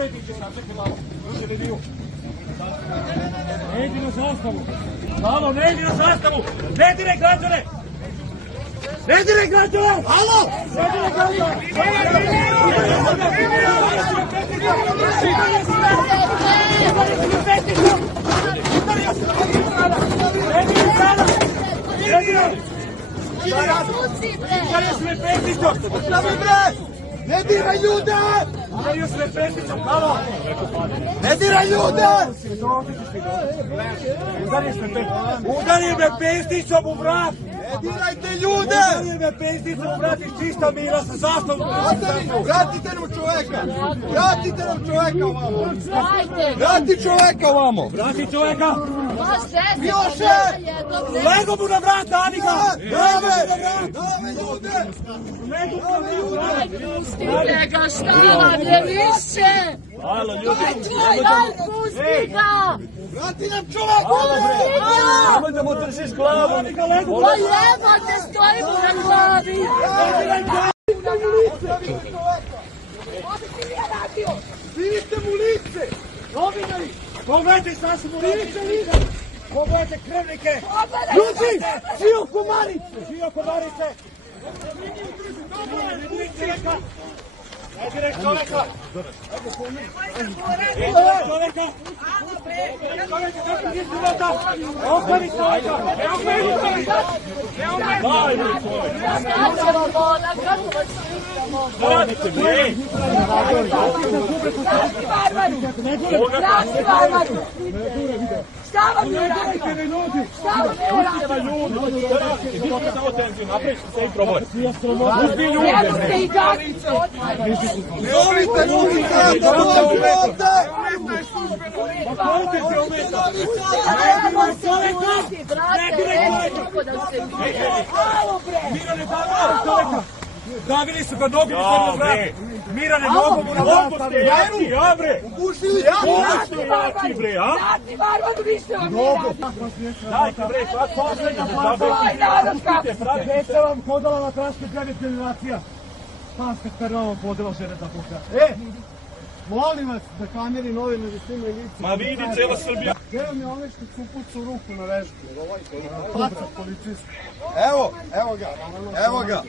pretiče sam, čekaj malo. Druže, ne dio. Ne idi na zastavu. Halo, ne idi na zastavu. Ne diraj građane. Ne diraj građane. Halo. Ne diraj građane. Ne diraj ljude! Ne diraj ljude! Udari me pesticom u vrat! Ne dirajte ljude! Udari me pesticom u vrat iz čista mira sa zastavom! Vratite nam čoveka! Vratite nam čoveka ovamo! Vrati čoveka ovamo! Vrati čoveka! Miloše! Lego mu na vrat, dani ga! Dave ljude! Pustite ga, šta vam je više? Halo, ljudi! Pusti ga! Vrati nam čoveka! Nemoj da mu držiš glavu! Pa jebate, stojimo na glavi! Vidite mu lice! Novinari! Pogledajte šta su mu radili! Pogledajte krvnike! Ljudi! Žio Komarice! Žio Komarice! Ne diraj čoveka! Ne diraj čoveka! Okreni čoveka! Okreni čoveka! Daj mi čoveka! Šta će vam ona, kako vas slikamo? Šta radite bre? Strasti barbaru! Strasti barbaru! Šta vam je uradio? Šta vam je uradio? Evo ste i gakice! Zovite Novica da dođu ovde! Evo se ljudi, brate, nećemo da se vidimo. Halo bre! Mirane, čoveka! Davili su ga nogu na vrat! Mirane, nogu mu na vrat! Jaki, ja bre! Ugušili Strasti su! barbaru! Strasti barbaru više od njega! Dajte bre, sad poslednja faza! Aj, narod kako! Deca vam hodala na traške 9 generacija! Panska karna vam podela žene da pokaže. Molim vas da kameri novinari snimaju lice. Ma vidi cela Srbija! Gledam je onaj što su upucao ruku na vežbu. Paca policijski. Evo ga.